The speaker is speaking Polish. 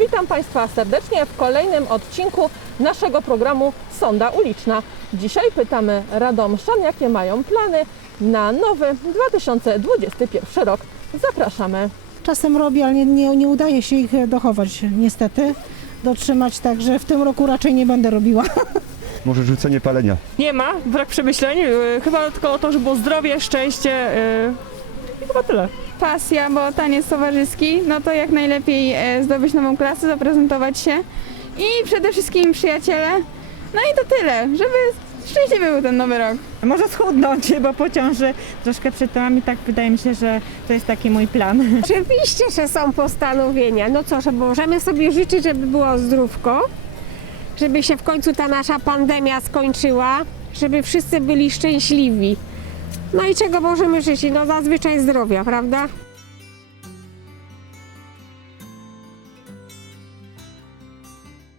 Witam Państwa serdecznie w kolejnym odcinku naszego programu Sonda Uliczna. Dzisiaj pytamy Radomszczan, jakie mają plany na nowy 2021 rok. Zapraszamy. Czasem robię, ale nie, nie, nie udaje się ich dochować niestety, dotrzymać, także w tym roku raczej nie będę robiła. Może rzucenie palenia. Nie ma, brak przemyśleń. Yy, Chyba tylko o to, żeby było zdrowie, szczęście yy, i chyba tyle. Pasja, bo taniec towarzyski, no to jak najlepiej e, zdobyć nową klasę, zaprezentować się i przede wszystkim przyjaciele. No i to tyle, żeby szczęśliwy był ten nowy rok. Może schudnąć, bo po ciąży troszkę przytyłam i tak wydaje mi się, że to jest taki mój plan. Oczywiście, że są postanowienia. No co, że możemy sobie życzyć, żeby było zdrówko, żeby się w końcu ta nasza pandemia skończyła, żeby wszyscy byli szczęśliwi. No i czego możemy życzyć? No zazwyczaj zdrowia, prawda?